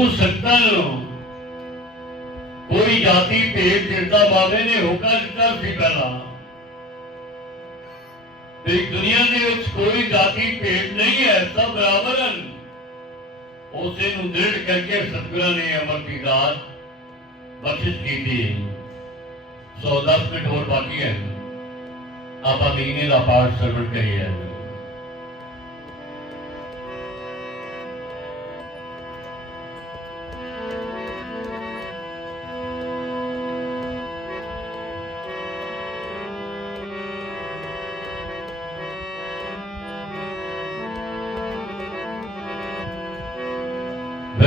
ਸਮੂਹ ਸੰਤਾਂ ਨੂੰ ਕੋਈ ਜਾਤੀ ਭੇਦ ਜਿਸਦਾ ਬਾਬੇ ਨੇ ਹੋਕਾ ਦਿੱਤਾ ਸੀ ਪਹਿਲਾਂ ਤੇ ਦੁਨੀਆ ਦੇ ਵਿੱਚ ਕੋਈ ਜਾਤੀ ਭੇਦ ਨਹੀਂ ਹੈ ਸਭ ਬਰਾਬਰ ਹਨ ਉਸੇ ਨੂੰ ਦ੍ਰਿੜ ਕਰਕੇ ਸਤਿਗੁਰਾਂ ਨੇ ਅਮਰ ਦੀ ਦਾਤ ਬਖਸ਼ਿਸ਼ ਕੀਤੀ ਸੋ 10 ਮਿੰਟ ਹੋਰ ਬਾਕੀ ਹੈ ਆਪਾਂ ਮਹੀਨੇ ਦਾ ਪਾਠ ਸਰਵਣ ਕਰੀਏ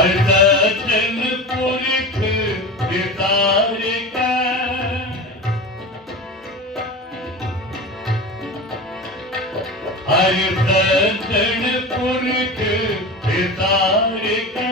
ਹਰ ਸਤਨ ਪੁਰਖ ਵਿਸਾਰ ਕੈ ਹਰ ਪੁਰਖ ਵਿਸਾਰ ਕੈ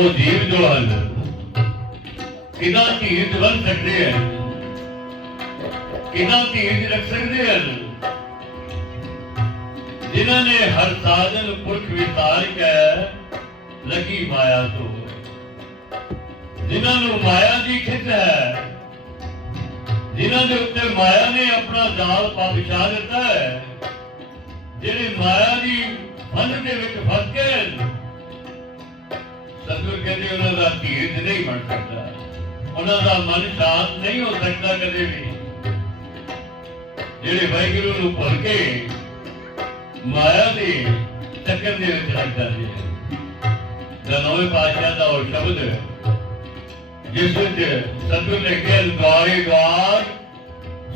ਉਹ ਜੀਵ ਜੋ ਹਨ ਕਿਹਦਾ ਧੀਰਜ ਬਣ ਸਕਦੇ ਹਨ ਕਿਹਦਾ ਧੀਰਜ ਰੱਖ ਸਕਦੇ ਹਨ ਜਿਨ੍ਹਾਂ ਨੇ ਹਰ ਸਾਧਨ ਪੁਰਖ ਵਿਸਾਰ ਕੇ ਲਗੀ ਮਾਇਆ ਤੋਂ। ਜਿਨ੍ਹਾਂ ਨੂੰ ਮਾਇਆ ਦੀ ਖਿੱਚ ਹੈ, ਜਿਨ੍ਹਾਂ ਦੇ ਉੱਤੇ ਮਾਇਆ ਨੇ ਆਪਣਾ ਜਾਲ ਪਾ ਵਿਛਾ ਦਿੱਤਾ ਹੈ, ਜਿਹੜੇ ਮਾਇਆ ਦੀ ਬੰਧ ਦੇ ਵਿੱਚ ਫਸ ਗਏ ਸਤਿਗੁਰ ਕਹਿੰਦੇ ਉਹਨਾਂ ਦਾ ਧੀਰਜ ਨਹੀਂ ਬਣ ਸਕਦਾ। ਉਹਨਾਂ ਦਾ ਮਨ ਸ਼ਾਂਤ ਨਹੀਂ ਹੋ ਸਕਦਾ ਕਦੇ ਵੀ। ਜਿਹੜੇ ਵਾਹਿਗੁਰੂ ਨੂੰ ਭੁੱਲ ਕੇ ਮਾਇਆ ਦੇ ਚੱਕਰ ਦੇ ਵਿੱਚ ਲੱਗ ਜਾਂਦੇ ਹਨ ਦਨੋਏ ਪਾਸ਼ਾ ਦਾ ਉਹ ਸ਼ਬਦ, ਜਿਸ ਵਿੱਚ ਸਤਿਗੁਰ ਨੇ ਕਿਹਾ ਦੁਆਰੇ ਦੁਆਰ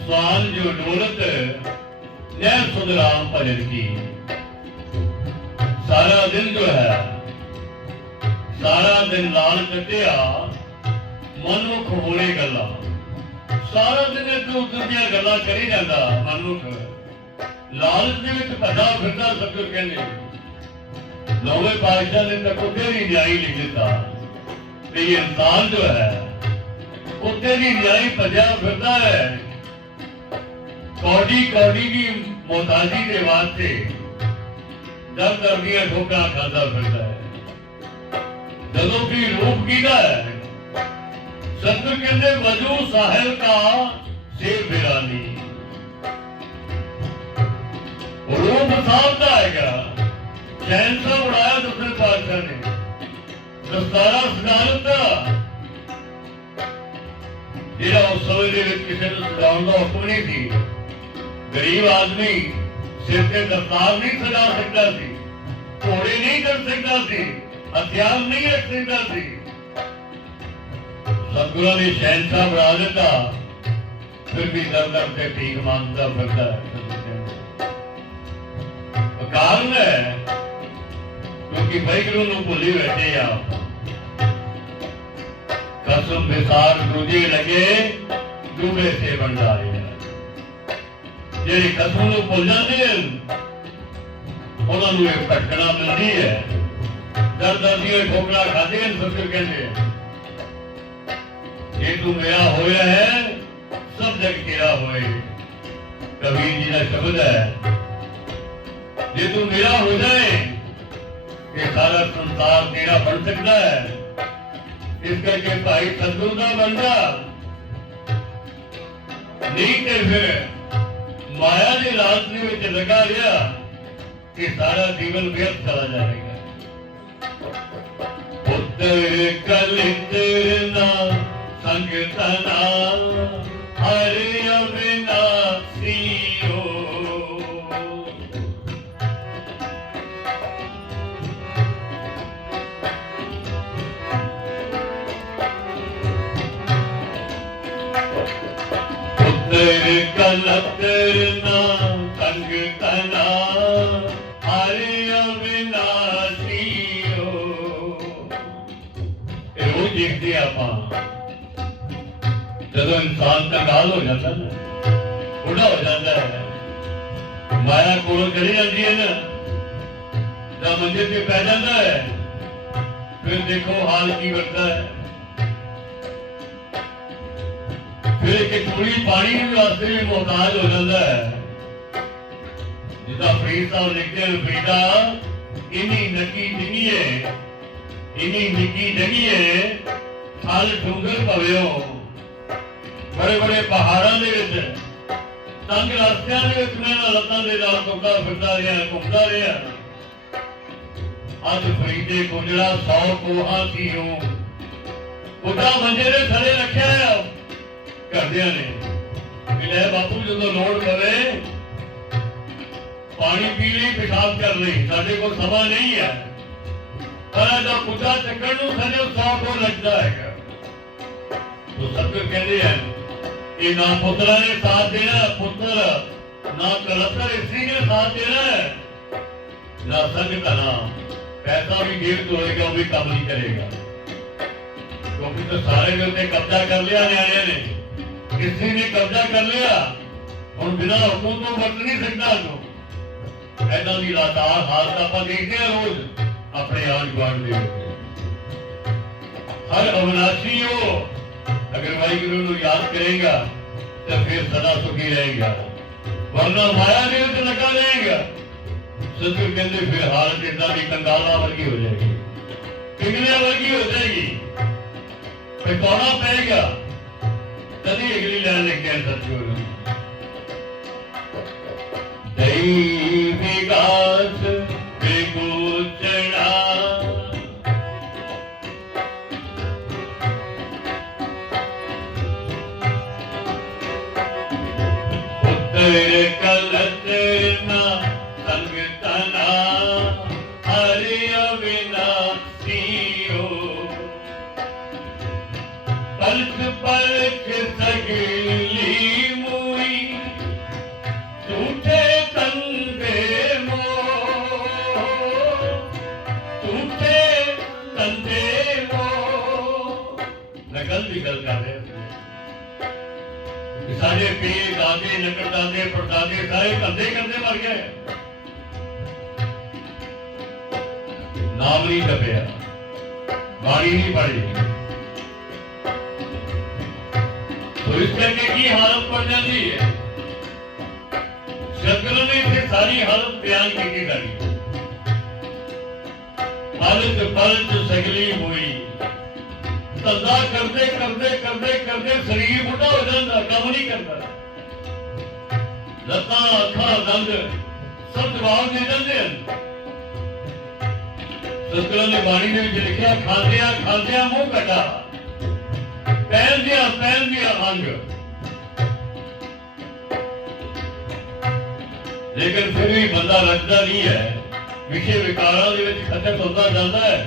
ਸਵਾਲ ਜੋ ਡੋਲਤ ਨੈ ਸੁਧਰਾਮ ਭਜਨ ਕੀ। ਸਾਰਾ ਦਿਨ ਜੋ ਹੈ ਸਾਰਾ ਦਿਨ ਲਾਲ ਕੱਟਿਆ ਮਨੁੱਖ ਹੋਰੇ ਗੱਲਾਂ। ਸਾਰਾ ਦਿਨ ਇੱਕ ਉੱਤਰ ਦੀਆਂ ਗੱਲਾਂ ਕਰੀ ਜਾਂਦਾ ਮਨੁੱਖ ਲਾਲਚ ਦੇ ਵਿੱਚ ਭੱਜਾ ਫਿਰਦਾ ਸਤਿਗੁਰ ਕਹਿੰਦੇ ਨੌਵੇਂ ਪਾਤਸ਼ਾਹ ਨੇ ਤਾਂ ਕੁੱਤੇ ਦੀ ਨਿਆਈ ਲਿਖ ਦਿੱਤਾ। ਤੇ ਇਹ ਇਨਸਾਨ ਜੋ ਹੈ, ਕੁੱਤੇ ਦੀ ਨਿਆਈ ਭੱਜਿਆ ਫਿਰਦਾ ਹੈ। ਕੌਡੀ ਕੌਡੀ ਦੀ ਮੋਤਾਜੀ ਦੇ ਵਾਸਤੇ ਦਰ ਕਰਦੀਆਂ ਠੋਕਾ ਠੋਕਰਾਂ ਖਾਂਦਾ ਫਿਰਦਾ ਜਦੋਂ ਵੀ ਰੂਪ ਕੀਦਾ ਹੈ, ਸਤਿਗੁਰ ਕਹਿੰਦੇ, ਵਜੂ ਸਾਹਿਬ ਕਾ ਸੇ ਬਿਰਾਨੀ ਰੂਪ ਸਾਹਿਬ ਦਾ ਹੈਗਾ। ਚੈਨ ਸਾਹਿਬ ਉਡਾਇਆ ਦੂਸਰੇ ਪਾਤਸ਼ਾਹ ਨੇ। ਦਸਤਾਰਾ ਸਜਾ ਦਿੱਤਾ। ਜਿਹੜਾ ਉਸ ਸਮੇਂ ਦੇ ਵਿੱਚ ਕਿਸੇ ਨੂੰ ਸਜਾਉਣ ਦਾ ਹੁਕਮ ਨਹੀਂ ਸੀ, ਗਰੀਬ ਆਦਮੀ ਸਿਰ ਤੇ ਦਸਤਾਰ ਨਹੀਂ ਸਜਾ ਸਕਦਾ ਸੀ, ਘੋੜੇ ਨਹੀਂ ਕਰ ਸਕਦਾ ਸੀ। ਹਥਿਆਰ ਨਹੀਂ ਰੱਖ ਸੀ ਸਤਿਗੁਰਾਂ ਨੇ ਸ਼ਹਿਨशाह ਬਣਾ ਦਿੱਤਾ। ਫਿਰ ਵੀ ਦਰ ਦਰ ਤੇ ਭੀਖ ਮੰਗਦਾ ਫਿਰਦਾ ਹੈ ਕਾਰਨ ਹੈ ਕਿਉਂਕਿ ਵੈਗਰੂ ਨੂੰ ਭੁੱਲੀ ਬੈਠੇ ਆ। ਕਸਮ ਵਿਸਾਰ ਦੂਜੇ ਲਗੇ ਡੂਬੇ ਸੇ ਬੰਡਾਰੇ ਜਿਹੜੀ ਕਸਮ ਨੂੰ ਭੁੱਲ ਜਾਂਦੇ ਹਨ, ਉਹਨਾਂ ਨੂੰ ਇਹ ਭਟਕਣਾ ਮਿਲਦੀ ਹੈ। ਦਰ ਦਰ ਦੀਆਂ ਠੋਕਰਾਂ ਖਾਦੇ ਹਨ ਸਤਿਗੁਰ ਕਹਿੰਦੇ ਜੇ ਤੂੰ ਮੇਰਾ ਹੋਇਆ ਹੈ, ਸਭ ਜਗ ਤੇਰਾ ਹੋਏ। ਕਬੀਰ ਜੀ ਦਾ ਸ਼ਬਦ ਹੈ, ਜੇ ਤੂੰ ਮੇਰਾ ਹੋ ਜਾਏ ਇਹ ਸਾਰਾ ਸੰਸਾਰ ਤੇਰਾ ਬਣ ਸਕਦਾ ਹੈ। ਇਸ ਕਰਕੇ ਭਾਈ ਸਤਿਗੁਰੂ ਦਾ ਬੰਦਾ ਨਹੀਂ ਤੇ ਫਿਰ ਮਾਇਆ ਦੇ ਲਾਲਚ ਦੇ ਵਿੱਚ ਲਗਾ ਰਿਹਾ ਕਿ ਸਾਰਾ ਜੀਵਨ ਵਿਅਰਥ ਚਲਾ ਜਾਏਗਾ कला संगता हर सत कला संग त ਆਪਾਂ ਜਦੋਂ ਇਨਸਾਨ ਕੰਗਾਲ ਹੋ ਜਾਂਦਾ ਨਾ, ਬੁੱਢਾ ਹੋ ਜਾਂਦਾ ਹੈ, ਮਾਇਆ ਕੋਲ ਚੜੀ ਜਾਂਦੀ ਹੈ ਨਾ, ਤਾਂ ਮੰਜੇ ਤੇ ਪੈ ਜਾਂਦਾ ਹੈ। ਫਿਰ ਦੇਖੋ ਹਾਲ ਕੀ ਬਣਦਾ ਹੈ। ਫਿਰ ਇੱਕ ਕੁੜੀ ਪਾਣੀ ਦੇ ਵਾਸਤੇ ਵੀ ਮੁਹਤਾਜ ਹੋ ਜਾਂਦਾ ਹੈ। ਜਿੱਦਾਂ ਫਰੀਦ ਸਾਹਿਬ ਲਿਖਦੇ ਹਨ ਫਰੀਦਾ ਇਨੀ ਨਕੀ ਜਿੰਨੀਏ ਇਨੀ ਨਿੱਕੀ ਜਗੀਏ ਫਲ ਡੂੰਗਰ ਭਵਿਓ। ਬੜੇ ਬੜੇ ਪਹਾੜਾਂ ਦੇ ਵਿੱਚ, ਤੰਗ ਰਸਤਿਆਂ ਦੇ ਵਿੱਚ ਮੈਂ ਲੱਤਾਂ ਦੇ ਨਾਲ ਤੁਰਦਾ ਫਿਰਦਾ ਰਿਹਾ ਘੁੰਮਦਾ ਰਿਹਾ। ਅੱਜ ਫਰੀਦੇ ਕੁੰਜੜਾ 100 ਕੋਹਾਂ ਸੀਓ ਉਹਦਾ ਮੰਜੇ ਦੇ ਥੱਲੇ ਰੱਖਿਆ ਆ ਘਰਦਿਆਂ ਨੇ। ਵੀ ਲੈ ਬਾਪੂ, ਜਦੋਂ ਲੋੜ ਪਵੇ, ਪਾਣੀ ਪੀ ਲਈ, ਪਿਸ਼ਾਬ ਕਰ ਲਈ। ਸਾਡੇ ਕੋਲ ਸਮਾਂ ਨਹੀਂ ਹੈ ਪਰ ਜੋ ਕੁੱਤਾ ਚੱਕਣ ਨੂੰ ਸਾਡੇ 100 ਕੋ ਲੱਗਦਾ ਹੈਗਾ। ਤੋ ਕਹਿੰਦੇ ਹਨ ਇਹ ਨਾ ਪੁੱਤਰਾਂ ਨੇ ਸਾਥ ਦੇਣਾ, ਪੁੱਤਰ ਨਾ ਕਲਤਰ, ਇਸੀ ਨੇ ਸਾਥ ਦੇਣਾ ਨਾ ਸੰਗਤ ਪੈਸਾ ਵੀ ਜੇਬ ਤੋਂ ਉਹ ਵੀ ਕੰਮ ਨਹੀਂ ਕਰੇਗਾ। ਕਿਉਂਕਿ ਤਾਂ ਸਾਰੇ ਦੇ ਉੱਤੇ ਕਬਜ਼ਾ ਕਰ ਲਿਆ ਨਿਆਣਿਆਂ ਨੇ। ਕਿਸੇ ਨੇ ਕਬਜ਼ਾ ਕਰ ਲਿਆ। ਹੁਣ ਬਿਨਾਂ ਹੁਕਮ ਤੋਂ ਵਰਤ ਨਹੀਂ ਸਕਦਾ ਤੂੰ ਐਦਾਂ ਦੀ ਲਾਤਾਰ ਹਾਲਤ ਆਪਾਂ ਦੇਖਦੇ ਹਾਂ ਰੋਜ਼, ਆਪਣੇ ਆਂਢ ਗੁਆਂਢ ਦੇ ਹਰ ਅਵਨਾਸ਼ੀ ਹੋ ਅਗਰ ਵਾਹਿਗੁਰੂ ਨੂੰ ਯਾਦ ਕਰੇਗਾ, ਤਾਂ ਫਿਰ ਸਦਾ ਸੁਖੀ ਰਹੇਗਾ। ਵਰਨਾ ਮਾਇਆ ਦੇ ਵਿੱਚ ਲੱਗਾ ਰਹੇਗਾ। ਸਤਿਗੁਰ ਕਹਿੰਦੇ, ਫਿਰ ਹਾਲਤ ਇਦਾਂ ਦੀ ਕੰਗਾਲਾ ਵਰਗੀ ਹੋ ਜਾਏਗੀ। ਪਿਗਲਿਆਂ ਵਰਗੀ ਹੋ ਜਾਏਗੀ। ਫਿਰ ਕੌਣਾ ਪਏਗਾ। ਤਦੀ ਅਗਲੀ ਲੈਣ ਲਿਖਿਆ ਸਤਿਗੁਰ। ਦਈ ਵਿਗਾਸ ਪੁੱਤਰ ਕਲਤਰ ਨਾ ਸੰਗ ਤਨਾ ਹਰਿ ਅਵਿਨਾਸੀਓ ਪਲਕ ਪਲਕ ਸਗਲੀ ਮੂਈ, ਝੂਠੇ ਤੰਦੇ ਮੋ। ਝੂਠੇ ਤੰਦੇ ਮੋ। ਨਕਲ ਦੀ ਗੱਲ ਪੀਰ ਦਾਦੇ ਨਕਲ ਦਾਦੇ ਪੜਦਾਦੇ ਸਾਰੇ ਧੰਦੇ ਕਰਦੇ ਮਰ ਗਏ। ਨਾਮ ਨਹੀਂ ਜਪਿਆ ਬਾਣੀ ਨਹੀਂ ਪੜ੍ਹੀ। ਤੋ ਇਸ ਕਰਕੇ ਕੀ ਹਾਲਤ ਪੜ ਜਾਂਦੀ ਹੈ? ਸਤਿਗੁਰੂ ਨੇ ਇੱਥੇ ਸਾਰੀ ਹਾਲਤ ਬਿਆਨ ਕੀਤੀ ਸਾਡੀ ਹਾਲਤ ਪਲਟ ਸਗਲੀ ਹੋਈ। ਧੰਦਾ ਕਰਦੇ ਕਰਦੇ ਕਰਦੇ ਕਰਦੇ ਸਰੀਰ ਬੁੱਢਾ ਹੋ ਜਾਂਦਾ, ਕੰਮ ਨਹੀਂ ਕਰਦਾ। ਲੱਤਾਂ ਅੱਖਾਂ ਦੰਦ ਸਭ ਜਵਾਬ ਦੇ ਦਿੰਦੇ ਹਨ। ਸਤਿਗੁਰਾਂ ਨੇ ਬਾਣੀ ਦੇ ਵਿੱਚ ਲਿਖਿਆ ਖਾਂਦਿਆਂ ਖਾਂਦਿਆਂ ਮੂੰਹ ਕੱਢਾ ਪਹਿਲਦਿਆਂ ਪਹਿਲਦਿਆਂ ਅੰਗ। ਲੇਕਿਨ ਫਿਰ ਵੀ ਬੰਦਾ ਰੱਖਦਾ ਨਹੀਂ ਹੈ। ਵਿਸ਼ੇ ਵਿਕਾਰਾਂ ਦੇ ਵਿੱਚ ਖਤਮ ਹੁੰਦਾ ਜਾਂਦਾ ਹੈ।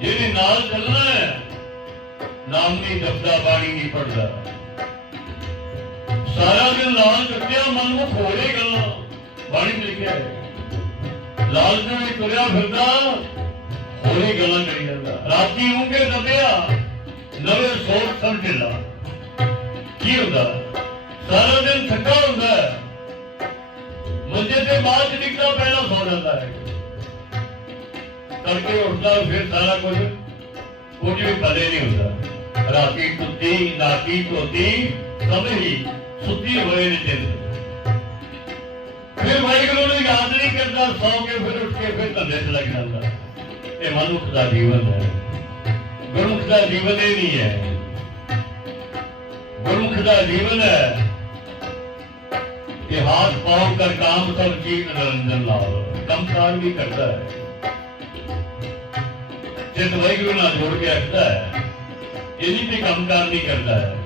ਜਿਹਦੇ ਨਾਲ ਚੱਲਣਾ ਹੈ, ਨਾਮ ਨਹੀਂ ਜਪਦਾ, ਬਾਣੀ ਨਹੀਂ ਪੜਦਾ ਸਾਰਾ ਦਿਨ ਲਾਲ ਕੱਟਿਆ ਮਨ ਨੂੰ ਖੋਲੇ ਗੱਲਾਂ। ਬਾਣੀ ਚ ਲਿਖਿਆ ਹੈ। ਲਾਲ ਦੇ ਵਿੱਚ ਤੁਰਿਆ ਫਿਰਦਾ ਹੋਲੀ ਗੱਲਾਂ ਕਰੀ ਜਾਂਦਾ। ਰਾਤੀ ਉਂਗੇ ਦਬਿਆ, ਨਵੇਂ ਸੋਚ ਸਮਝਦਾ ਕੀ ਹੁੰਦਾ? ਸਾਰਾ ਦਿਨ ਥੱਕਾ ਹੁੰਦਾ ਮੰਜੇ ਤੇ ਬਾਅਦ ਚ ਨਿਕਲਦਾ ਪਹਿਲਾਂ ਸੌ ਜਾਂਦਾ ਹੈ। ਤੜਕੇ ਉੱਠਦਾ, ਫਿਰ ਸਾਰਾ ਕੁਝ। ਕੁਝ ਵੀ ਪਤਾ ਨਹੀਂ ਹੁੰਦਾ। ਰਾਤੀ ਟੁੱਟੀ ਨਾਤੀ ਧੋਤੀ ਸਭ ਹੀ ਸੁੱਤੀ ਹੋਏ ਨੇ ਚਿੰਤ ਫਿਰ ਵਾਹਿਗੁਰੂ ਨੂੰ ਯਾਦ ਨਹੀਂ ਕਰਦਾ, ਸੌ ਕੇ ਫਿਰ ਉੱਠ ਕੇ ਫਿਰ ਧੰਦੇ 'ਚ ਲੱਗ ਜਾਂਦਾ। ਇਹ ਮਨੁੱਖ ਦਾ ਜੀਵਨ ਹੈ। ਗੁਰਮੁਖ ਦਾ ਜੀਵਨ ਇਹ ਨਹੀਂ ਹੈ। ਗੁਰਮੁਖ ਦਾ ਜੀਵਨ ਹੈ। ਕਿ ਹਾਥ ਪਾਉ ਕਰ ਕਾਮ ਸਭ ਚੀਜ਼ ਨਿਰੰਜਨ ਲਾਲ ਕੰਮਕਾਰ ਵੀ ਕਰਦਾ ਹੈ। ਜਿਸ ਵਾਹਿਗੁਰੂ ਨਾਲ ਜੋੜ ਕੇ ਰੱਖਦਾ ਹੈ। ਇਹ ਨਹੀਂ ਤੇ ਕੰਮਕਾਰ ਨਹੀਂ ਕਰਦਾ ਹੈ।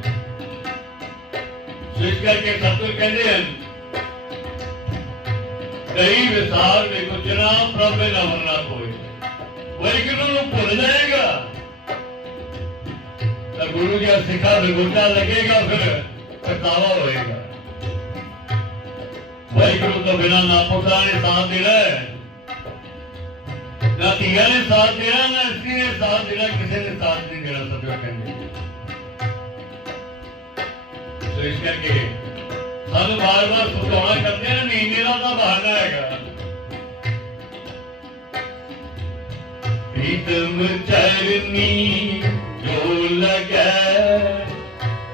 ਸੋ ਇਸ ਕਰਕੇ ਸਤਿਗੁਰ ਕਹਿੰਦੇ ਹਨ। ਕਈ ਵਿਸਾਰ ਦੇ ਗੁਜਰਾ ਪ੍ਰਭੇ ਨਾ ਵਰਨਾ ਕੋਈ। ਵਾਹਿਗੁਰੂ ਨੂੰ ਭੁੱਲ ਜਾਏਗਾ। ਤਾਂ ਗੁਰੂ ਜੀ ਸਿੱਖਾ ਵਿਗੁਰਦਾ ਲੱਗੇਗਾ ਫਿਰ ਪਛਤਾਵਾ ਹੋਏਗਾ। ਵਾਹਿਗੁਰੂ ਤੋਂ ਬਿਨਾ ਨਾ ਪੁੱਤਾਂ ਨੇ ਸਾਥ ਦੇਣਾ ਨਾ ਧੀਆਂ ਨੇ ਸਾਥ ਦੇਣਾ, ਨਾ ਇਸੀ ਸਾਥ ਦੇਣਾ, ਕਿਸੇ ਨੇ ਸਾਥ ਨਹੀਂ ਦੇਣਾ ਸਤਿਗੁਰ ਕਹਿੰਦੇ। ਇਸ ਕਰਕੇ। ਸਾਨੂੰ ਬਾਰ-ਬਾਰ ਸੁਝਾਉਣਾ ਕਰਦੇ ਨੇ ਮਹੀਨੇ ਦਾ ਤਾਂ ਬਹਾਨਾ ਹੈਗਾ। ਪ੍ਰੀਤਮ ਚਰਨੀ ਜੋ ਲਗੈ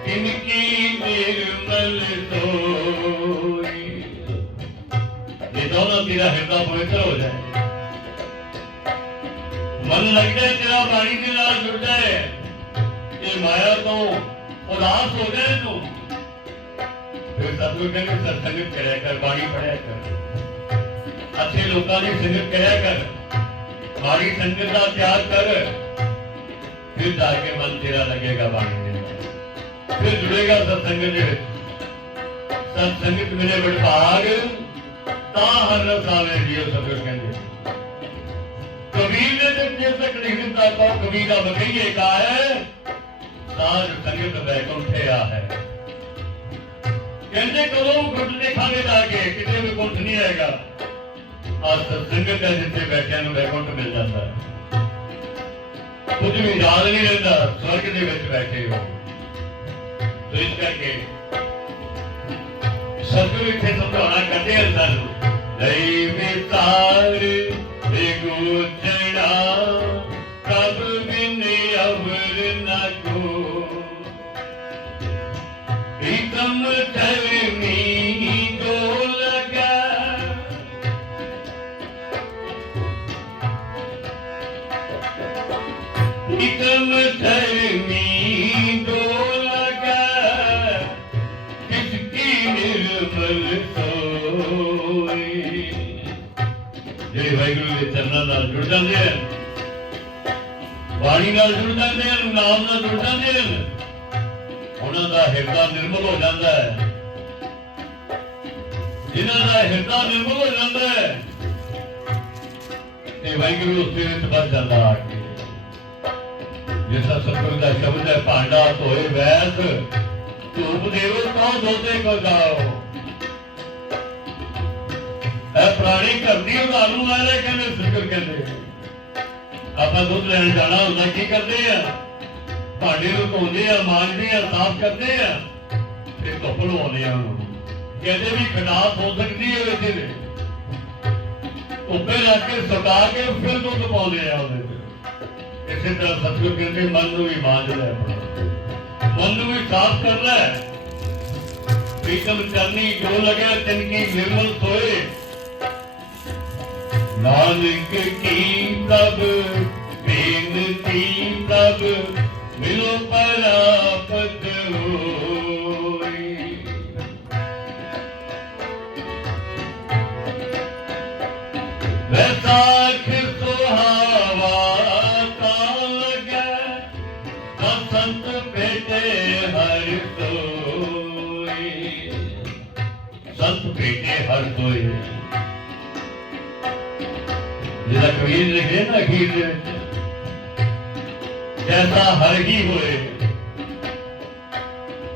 ਇਨਕੀ ਨਿਰਮਲ ਤੋਈ ਇਹ ਦੋਨੋਂ ਤੇਰਾ ਹਿਰਦਾ ਪਵਿੱਤਰ ਹੋ ਜਾਏ। ਮਨ ਲੱਗਦਾ ਤੇਰਾ ਬਾਣੀ ਦੇ ਨਾਲ ਜੁੜ ਜਾਏ ਇਹ ਮਾਇਆ ਤੋਂ ਉਦਾਸ ਹੋ ਜਾਏ ਤੂੰ ਫਿਰ ਸਤਿਗੁਰ ਕਹਿੰਦੇ ਸਤਸੰਗਤ ਕਰਿਆ ਕਰ, ਬਾਣੀ ਪੜਿਆ ਕਰ। ਅੱਛੇ ਲੋਕਾਂ ਦੀ ਸੰਗਤ ਕਰਿਆ ਕਰ। ਬਾਣੀ ਸੰਗਤ ਦਾ ਤਿਆਗ ਕਰ। ਫਿਰ ਜਾ ਕੇ ਮਨ ਤੇਰਾ ਲੱਗੇਗਾ ਬਾਣੀ ਦੇ ਫਿਰ ਜੁੜੇਗਾ ਸਤਸੰਗਤ ਦੇ ਵਿੱਚ। ਸਤਸੰਗਤ ਮਿਲੇ ਵਿਭਾਗ ਤਾਂ ਹਰ ਰਸ ਆਵੇ ਜੀਓ ਸਤਿਗੁਰ ਕਹਿੰਦੇ। ਕਬੀਰ ਨੇ ਤੇ ਜੇ ਤੱਕ ਨਹੀਂ ਦਿੱਤਾ ਕੋ ਕਬੀਰਾ ਬਖਈਏ ਕਾ ਹੈ। ਸਾਜ ਸੰਗਤ ਬੈਕੁੰਠਿਆ ਹੈ। ਕਹਿੰਦੇ ਕਦੋਂ ਗੁੱਟ ਦੇਖਾਂਗੇ ਜਾ ਕੇ? ਕਿਤੇ ਵੀ ਕੁੰਠ ਨਹੀਂ ਆਏਗਾ। ਆ ਸੰਗਤ ਹੈ ਜਿੱਥੇ ਬੈਠਿਆਂ ਨੂੰ ਬੈਕੁੰਠ ਮਿਲ ਜਾਂਦਾ ਹੈ। ਕੁਝ ਵੀ ਯਾਦ ਨਹੀਂ ਰਹਿੰਦਾ, ਸਵਰਗ ਦੇ ਵਿੱਚ ਬੈਠੇ ਹੋ ਸੋ ਇਸ ਕਰਕੇ ਸਤਿਗੁਰੂ ਇੱਥੇ ਸਮਝਾਉਣਾ ਕਰਦੇ ਹਨ ਸਾਨੂੰ, ਲਈ ਵਿਤਾਰ ਬਿਗੁਚੜਾ ਪ੍ਰੀਤਮ ਧਰਮੀ ਕੋ ਲਗਾ ਕਿਸਕੀ ਨਿਰਮਲ ਸੋਈ ਜਿਹੜੇ ਵਾਹਿਗੁਰੂ ਦੇ ਚਰਨਾਂ ਨਾਲ ਜੁੜ ਜਾਂਦੇ ਹਨ, ਬਾਣੀ ਨਾਲ ਜੁੜ ਜਾਂਦੇ ਹਨ, ਨਾਮ ਨਾਲ ਜੁੜ ਜਾਂਦੇ ਹਨ, ਉਹਨਾਂ ਦਾ ਹਿਰਦਾ ਨਿਰਮਲ ਹੋ ਜਾਂਦਾ ਹੈ। ਜਿਨ੍ਹਾਂ ਦਾ ਹਿਰਦਾ ਨਿਰਮਲ ਹੋ ਜਾਂਦਾ ਹੈ, ਤੇ ਵਾਹਿਗੁਰੂ ਉਸ ਦੇ ਵਿੱਚ ਵੱਜ ਜਾਂਦਾ ਆ ਕੇ। ਜਿਸ ਤਰ੍ਹਾਂ ਦਾ ਸ਼ਬਦ ਹੈ, ਭਾਂਡਾ ਧੋਏ ਵੈਸ ਧੂਪ ਦੇਵੋ, ਤਾਂ ਦੋਤੇ ਕੋ ਜਾਓ ਇਹ ਪ੍ਰਾਣੀ ਘਰ ਦੀ ਵਾਲੇ ਕਹਿੰਦੇ ਸਤਿਗੁਰ ਕਹਿੰਦੇ ਆਪਾਂ ਦੁੱਧ ਲੈਣ ਜਾਣਾ ਹੁੰਦਾ, ਕੀ ਕਰਦੇ ਆ? ਭਾਂਡੇ ਨੂੰ ਧੋਂਦੇ ਆ, ਮਾਂਜਦੇ ਆ, ਸਾਫ਼ ਕਰਦੇ ਆ, ਤੇ ਧੁੱਪ ਲਵਾਉਂਦੇ ਆ ਉਹਨੂੰ। ਕਹਿੰਦੇ ਵੀ ਖਡਾਸ ਹੋ ਸਕਦੀ ਹੈ ਵਿੱਚ ਦੇ ਧੁੱਪੇ ਰੱਖ ਕੇ ਸੁਕਾ ਕੇ ਫਿਰ ਦੁੱਧ ਪਾਉਂਦੇ ਆ ਉਹਦੇ। ਇਸੇ ਤਰ੍ਹਾਂ ਸਤਿਗੁਰ ਕਹਿੰਦੇ, ਮਨ ਨੂੰ ਵੀ ਮਾਂਜ ਲੈ ਮਨ ਨੂੰ ਵੀ ਸਾਫ਼ ਕਰ ਹੈ। ਪ੍ਰੀਤਮ ਚਰਨੀ ਜੋ ਲਗਿਆ, ਤਿਨ ਕੀ ਨਿਰਮਲ ਸੋਏ। ਨਾਨਕ ਕੀ ਪ੍ਰਭ ਬੇਨਤੀ ਪ੍ਰਭ ਮਿਲੋ ਪਰਾਪਤ ਸੰਤ ਭੇਟੇ ਹਰ ਸੋਈ ਸੰਤ ਭੇਟੇ ਹਰ ਸੋਈ ਜਿਹੜਾ ਕਬੀਰ ਲਿਖੇ ਨਾ ਅਖੀਰ ਦੇ ਵਿੱਚ, ਜੈਸਾ ਹਰ ਕੀ ਹੋਏ,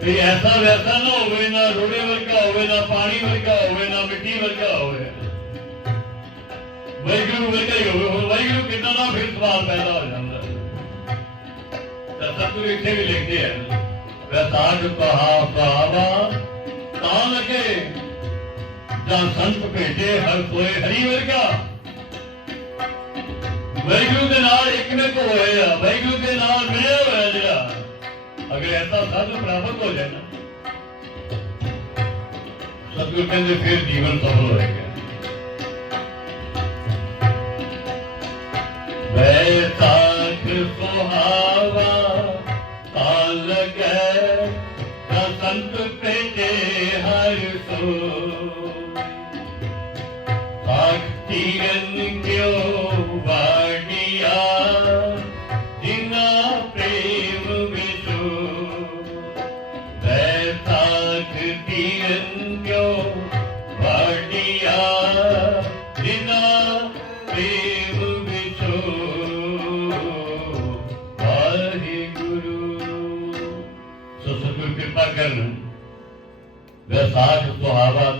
ਤੇ ਐਸਾ ਵੈਸਾ ਨਾ ਹੋਵੇ, ਨਾ ਰੋੜੇ ਵਰਗਾ ਹੋਵੇ, ਨਾ ਪਾਣੀ ਵਰਗਾ ਹੋਵੇ, ਨਾ ਮਿੱਟੀ ਵਰਗਾ ਹੋਵੇ। ਵਾਹਿਗੁਰੂ ਵਰਗਾ ਹੀ ਹੋਵੇ। ਹੁਣ ਵਾਹਿਗੁਰੂ ਕਿੰਨਾ ਨਾ ਫਿਰ ਸਵਾਲ ਪੈਦਾ ਹੋ ਜਾਂਦਾ। ਸਤਿਗੁਰੂ ਇੱਥੇ ਵੀ ਲਿਖਦੇ ਆ ਵੈਸਾਖ ਕਹਾ ਕਹਾਵਾ ਤਾਂ ਲਗੇ ਜਾਂ ਸੰਤ ਭੇਜੇ ਹਰ ਕੋਏ ਹਰੀ ਵਰਗਾ। ਵਾਹਿਗੁਰੂ ਦੇ ਨਾਲ ਇੱਕ ਮਿਕ ਹੋਏ ਆ ਵਾਹਿਗੁਰੂ ਦੇ ਨਾਲ ਮਿਲਿਆ ਹੋਇਆ ਜਿਹੜਾ। ਅਗਰ ਐਸਾ ਸਾਧੂ ਪ੍ਰਾਪਤ ਹੋ ਜਾਣਾ ਨਾ, ਸਤਿਗੁਰ ਕਹਿੰਦੇ ਫਿਰ ਜੀਵਨ ਸਫਲ ਹੋਏਗਾ ਵੈਸਾਖ ਸੁਹਾਵਾ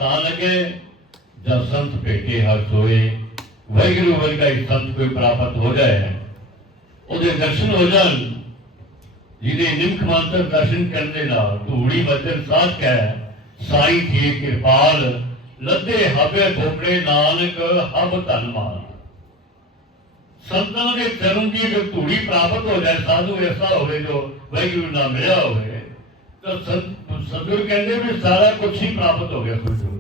ਤਾਂ ਲਗੇ, ਜਦ ਸੰਤ ਭੇਟੇ ਹਰ ਸੋਏ, ਵਾਹਿਗੁਰੂ ਵਰਗਾ ਹੀ ਸੰਤ ਕੋਈ ਪ੍ਰਾਪਤ ਹੋ ਜਾਏ, ਉਹਦੇ ਦਰਸ਼ਨ ਹੋ ਜਾਣ, ਜਿਹਦੇ ਨਿਮਕ ਮੰਤਰ ਦਰਸ਼ਨ ਕਰਨ ਦੇ ਨਾਲ ਧੂੜੀ ਮੱਦਰ ਸਾਥ ਕਹਿ, ਸਾਈ ਥੀ ਕਿਰਪਾਲ, ਲੱਦੇ ਹਬੇ ਭੋਪੜੇ ਨਾਨਕ, ਹਬ ਧਨ ਮਾਨ ਸੰਤਾਂ ਦੇ ਚਰਨ ਦੀ ਜੋ ਧੂੜੀ ਪ੍ਰਾਪਤ ਹੋ ਜਾਏ, ਸਾਧੂ ਐਸਾ ਹੋਵੇ ਜੋ ਵਾਹਿਗੁਰੂ ਨਾਲ ਮਿਲਿਆ ਹੋਵੇ, ਤਾਂ ਸੰਤ ਸਤਿਗੁਰ ਕਹਿੰਦੇ ਵੀ ਸਾਰਾ ਕੁਝ ਹੀ ਪ੍ਰਾਪਤ ਹੋ ਗਿਆ ਤੁਹਾਨੂੰ